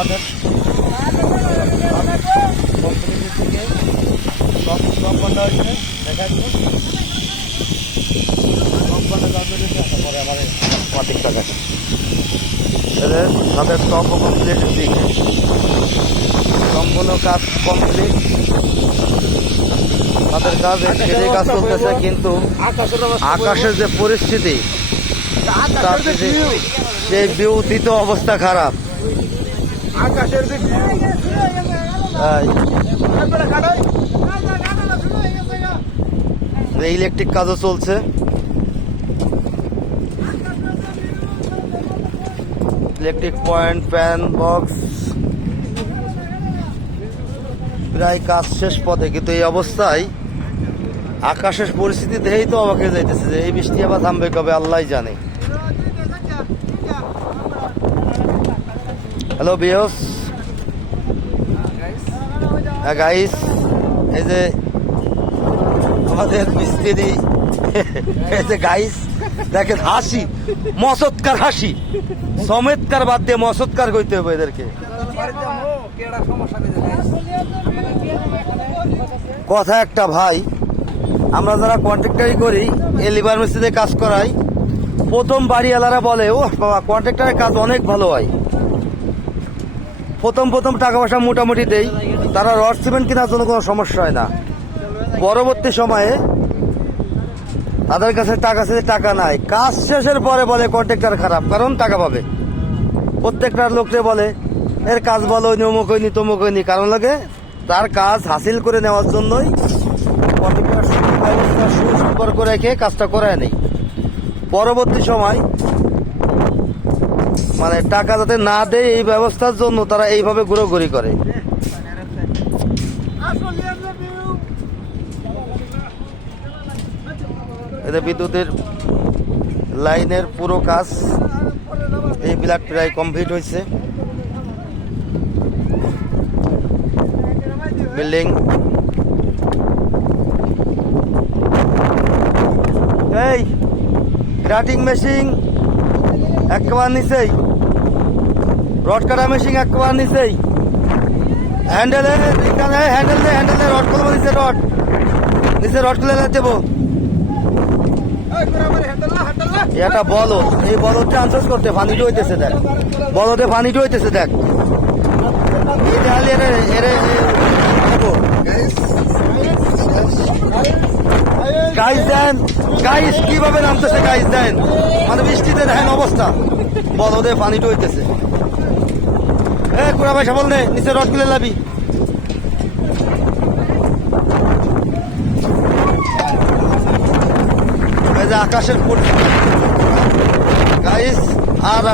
আমাদের কোম্পানি থেকে সব বান্ধা হয়েছে দেখাচ্ছে সব বান্ধা পরে আমার মাটিক টাকা তাদের টপ কমপ্লিট দিক সম্পূর্ণ কাজ কমপ্লিট তাদের কাজ সেটাই কাজ চলতেছে কিন্তু আকাশের যে পরিস্থিতি সেই বিউতিত অবস্থা খারাপ আকাশের ইলেকট্রিক কাজও চলছে ইলেকট্রিক পয়েন্ট ফ্যান বক্স প্রায় কাজ শেষ পথে কিন্তু এই অবস্থায় আকাশের পরিস্থিতি দেখেই তো অবাক হয়ে যাইতেছে যে এই বৃষ্টি আবার থামবে কবে আল্লাহ জানে। হ্যালো বিয়স গাইস এই যে আমাদের মিস্ত্রি এই যে গাইস দেখেন হাসি মসৎকার হাসি চমৎকার বাদ দিয়ে মসৎকার কইতে হবে এদেরকে। কথা একটা ভাই আমরা যারা কন্ট্রাক্টারি করি এই লিভার মিস্ত্রিতে কাজ করাই প্রথম বাড়িওয়ালারা বলে ও বাবা কন্ট্রাক্টারের কাজ অনেক ভালো হয় প্রথম টাকা পয়সা মোটামুটি দেই তারা রড সিমেন্ট কেনার জন্য কোনো সমস্যা হয় না পরবর্তী সময়ে তাদের কাছে টাকা নাই কাজ শেষের পরে বলে কন্ট্রাক্টর খারাপ কারণ টাকা পাবে প্রত্যেকটা লোককে বলে এর কাজ বলো অমুক হয়নি তমুক হয়নি কারণ লাগে তার কাজ হাসিল করে নেওয়ার জন্যই কন্ট্রাক্টর ব্যবস্থা সুসম্পর্ক রেখে কাজটা করায় নেই পরবর্তী সময় মানে টাকা যাতে না দেয় এই ব্যবস্থার জন্য তারা এইভাবে ঘোরাঘুরি করে। এদের বিদ্যুতের লাইনের পুরো কাজ এই ব্লক প্রায় কমপ্লিট হয়েছে বিল্ডিং এই গ্রাটিং মেশিন একবার নিচেই রড কাটা মেশিন একবার নিচেই হ্যান্ডেলে হ্যান্ডেলে রড খুলবো নিচে রড খুলে দেবো এটা বলো এই বলদটা আনসার করতে পানিটা হইতেছে দেখ বলদে পানিটা হইতেছে দেখ গাইস দেন গাইস কিভাবে নামতেছে গাইস দেন মানে বৃষ্টিতে দেখেন অবস্থা বলদে পানিটা হইতেছে কুড়া পয়সা বল নে নিচে রড খুলে লাবি আকাশের গাইস আর